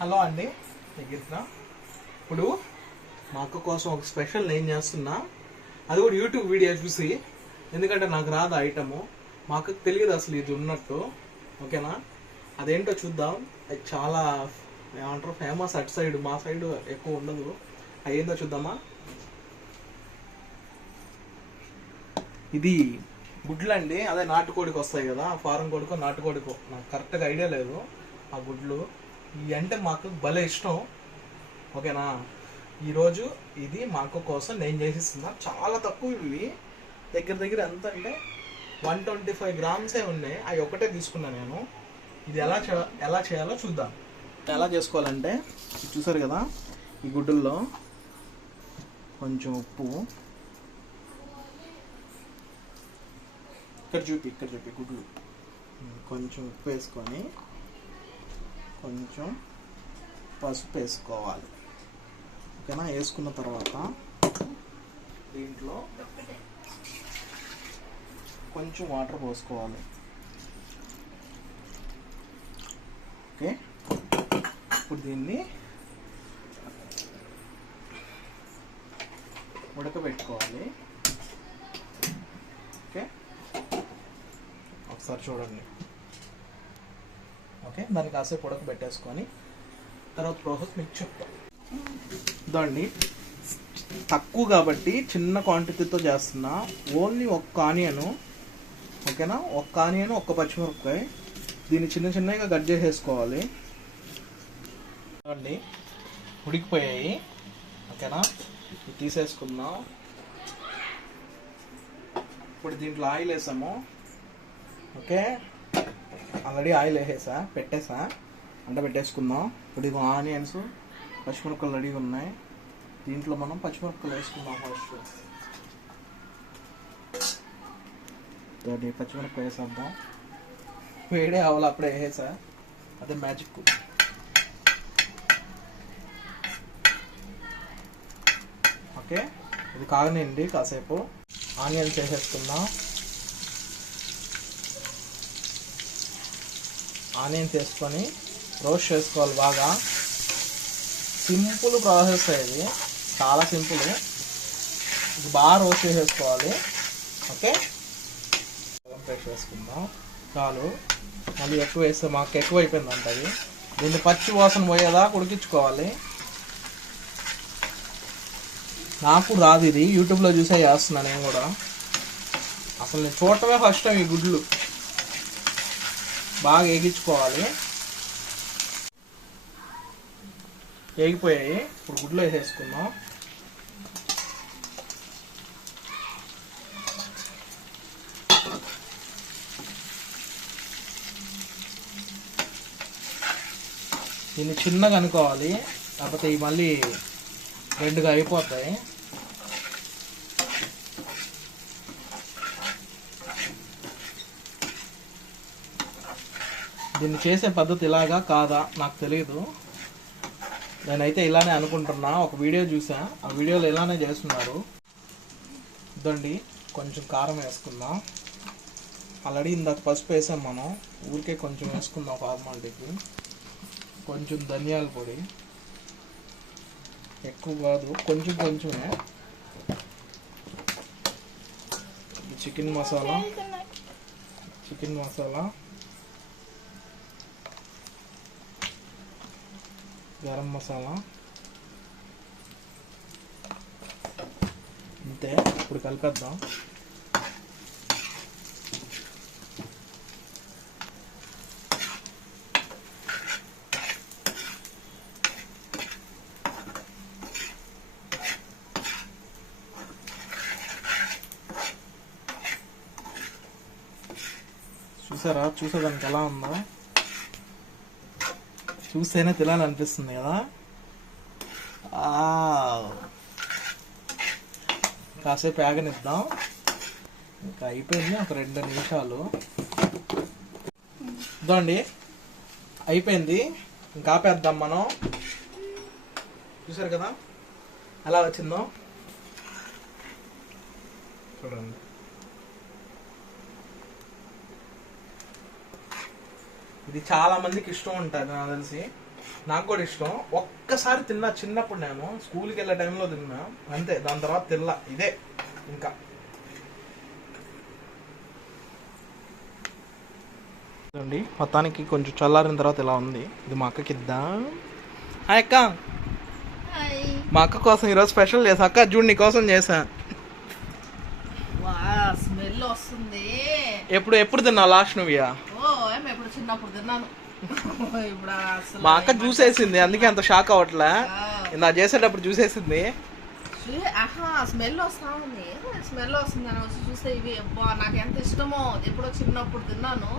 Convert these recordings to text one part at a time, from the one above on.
Hello అండి దగ్గర ఇప్పుడు మా అక్క కోసం ఒక స్పెషల్ నేను చేస్తున్నా. అది కూడా యూట్యూబ్ వీడియో చూసి ఎందుకంటే నాకు రాదు ఐటము. మా అక్కకు తెలియదు అసలు ఇది ఉన్నట్టు. ఓకేనా? అదేంటో చూద్దాం. అది చాలా ఏమంటారు ఫేమస్ అటు సైడ్ మా సైడ్ ఎక్కువ ఉండదు. అయ్యిందో చూద్దామా? ఇది గుడ్లు అండి అదే నాటుకోడికి వస్తాయి కదా ఫారం కోడికో నాటుకోడికో. నాకు కరెక్ట్గా ఐడియా లేదు ఆ గుడ్లు. ఇవి అంటే మాకు భలే ఇష్టం. ఓకేనా? ఈరోజు ఇది మా అక్క కోసం నేను చేసిస్తున్నా. చాలా తక్కువ ఇవి. దగ్గర దగ్గర ఎంత అంటే వన్ ట్వంటీ ఫైవ్ గ్రామ్సే ఉన్నాయి. అవి ఒకటే తీసుకున్నాను నేను. ఇది ఎలా చే ఎలా చేయాలో చూద్దాం. ఎలా చేసుకోవాలంటే ఇది చూసారు కదా ఈ గుడ్డుల్లో కొంచెం ఉప్పు ఇక్కడ చూపి ఇక్కడ చూపి గుడ్లు కొంచెం ఉప్పు వేసుకొని కొంచెం పసుపు వేసుకోవాలి. ఓకేనా? వేసుకున్న తర్వాత దీంట్లో కొంచెం వాటర్ పోసుకోవాలి. ఓకే? ఇప్పుడు దీన్ని ఉడకబెట్టుకోవాలి ఓకే ఒకసారి చూడండి. ఓకే దాన్ని కాసేపు ఉడకబెట్టేసుకొని తర్వాత ప్రాసెస్ మీకు చెప్తాను దాన్ని తక్కువ కాబట్టి చిన్న క్వాంటిటీతో చేస్తున్నా. ఓన్లీ ఒక్క ఆనియన్ ఓకేనా? ఒక్క ఆనియన్ ఒక్క పచ్చిమిరపకాయ. దీన్ని చిన్న చిన్నగా కట్ చేసేసుకోవాలి. చూడండి ఉడికిపోయాయి. ఓకేనా? తీసేసుకుందాం. ఇప్పుడు దీంట్లో ఆయిల్ వేసాము. ఓకే? ఆల్రెడీ ఆయిల్ వేసేసా పెట్టేసా. అంట పెట్టేసుకుందాం. ఇప్పుడు ఇగో ఆనియన్స్ పచ్చిమిరపకాయలు రెడీ ఉన్నాయి. దీంట్లో మనం పచ్చిమిరపకాయలు వేసుకుందాం ఫస్ట్ దాన్ని పచ్చిమిరపకాయ వేసేద్దాం. వేడే ఆవులు అప్పుడే వేసేసా. అదే మ్యాజిక్ ఓకే? ఇది కాగనండి కాసేపు. ఆనియన్స్ వేసేసుకుందాం. ఆనియన్స్ వేసుకొని రోస్ట్ చేసుకోవాలి బాగా. సింపుల్ ప్రాసెస్ ఇది. చాలా సింపుల్. ఇది బాగా రోస్ట్ చేసేసుకోవాలి. ఓకే? పేస్ట్ వేసుకుందాం. చాలు. మళ్ళీ ఎక్కువ వేస్తే మాకు ఎక్కువ అయిపోయింది అది. దీన్ని పచ్చి వాసన పోయేదా ఉడికించుకోవాలి. నాకు రాదు ఇది. యూట్యూబ్లో చూసే చేస్తున్నా నేను కూడా. అసలు నేను చూడటమే ఫస్ట్ టైం ఈ గుడ్లు. బాగా వేగించుకోవాలి వేగిపోయాయి ఇప్పుడు గుడ్లు వేసేసుకుందాం. దీన్ని చిన్నగా అనుకోవాలి. కాకపోతే ఇవి మళ్ళీ రెండుగా అయిపోతాయి. దీన్ని చేసే పద్ధతి ఇలాగా కాదా నాకు తెలియదు నేనైతే ఇలానే అనుకుంటున్నా. ఒక వీడియో చూసా. ఆ వీడియోలో ఇలానే చేస్తున్నారు. ఇదండి కొంచెం కారం వేసుకుందాం. ఆల్రెడీ ఇందాక పసుపు వేసాం మనం. ఊరికే కొంచెం వేసుకుందాం ఫార్మాలిటీకి కొంచెం ధనియాల పొడి. ఎక్కువ కాదు కొంచెం కొంచెమే. చికెన్ మసాలా. చికెన్ మసాలా. గరం మసాలా. అంతే ఇప్పుడు కలిపేద్దాం. చూసారా? చూసేదానికి ఎలా ఉందా? చూస్తేనే తినాలనిపిస్తుంది కదా? కాసేపు ఆగనిద్దాం. ఇంకా అయిపోయింది ఒక రెండు నిమిషాలు. ఇదండి అయిపోయింది. ఇంకా ఆపేద్దాం మనం. చూసారు కదా? ఎలా వచ్చిందో? చూడండి. ఇది చాలా మందికి ఇష్టం ఉంటుంది నాకు తెలిసి. నాకు కూడా ఇష్టం. ఒక్కసారి తిన్నా చిన్నప్పుడు నేను స్కూల్కి వెళ్ళే టైంలో తిన్నా. అంతే దాని తర్వాత తిల్లా ఇదే ఇంకా. చూడండి మొత్తానికి కొంచెం చల్లారిన తర్వాత ఇలా ఉంది. ఇది మా అక్కకి ఇద్దాం. హాయ్ అక్క. మా అక్క కోసం ఈరోజు స్పెషల్ చేసా అక్క చూడు నీ కోసం చేసా స్మెల్ వస్తుంది. ఎప్పుడు ఎప్పుడు తిన్నావు లాస్ట్ నువ్వు ఏం ఎప్పుడు చిన్నప్పుడు తిన్నాను. ఇప్పుడు అసలు మా అక్క చూసేసింది అందుకే అంత షాక్ అవ్వట్లే. నా చేసేటప్పుడు చూసేసింది. ఆహా స్మెల్ వస్తా ఉంది. స్మెల్ వస్తుంది అని వచ్చి చూస్తే ఇవి అబ్బా నాకు ఎంత ఇష్టమో. ఎప్పుడో చిన్నప్పుడు తిన్నాను.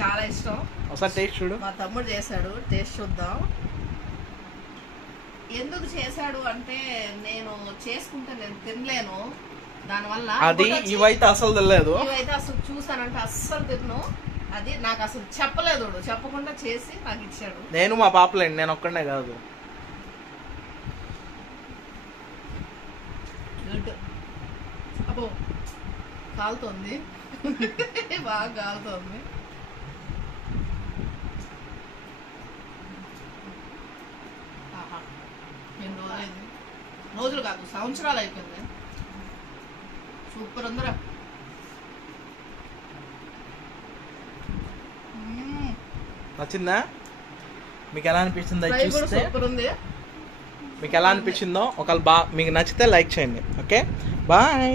చాలా ఇష్టం. ఒకసారి టేస్ట్ చూడు. మా తమ్ముడు చేశాడు. టేస్ట్ చూద్దాం. ఎందుకు చేశాడు అంటే నేను చేసుకుంటే నేను తినలేను. దానివల్ల అది ఇవైతే అసలు తెలియదు. ఇవైతే అసలు చూసానంటే అస్సలు తిన్ను. అది నాకు అసలు చెప్పలేదు. చెప్పకుండా చేసి నాకు ఇచ్చాడు. నేను మా పాపలేండి నేను ఒక్కడనే కాదు. అబ్బో కాలుతోంది. బాగా కాలుతోంది. రోజులు కాదు సంవత్సరాలు అయిపోయింది. సూపర్ ఉందిరా నచ్చిందా? మీకు ఎలా అనిపించిందో చూస్తే? మీకు ఎలా అనిపించిందో ఒకవేళ బా మీకు నచ్చితే లైక్ చేయండి ఓకే? బాయ్!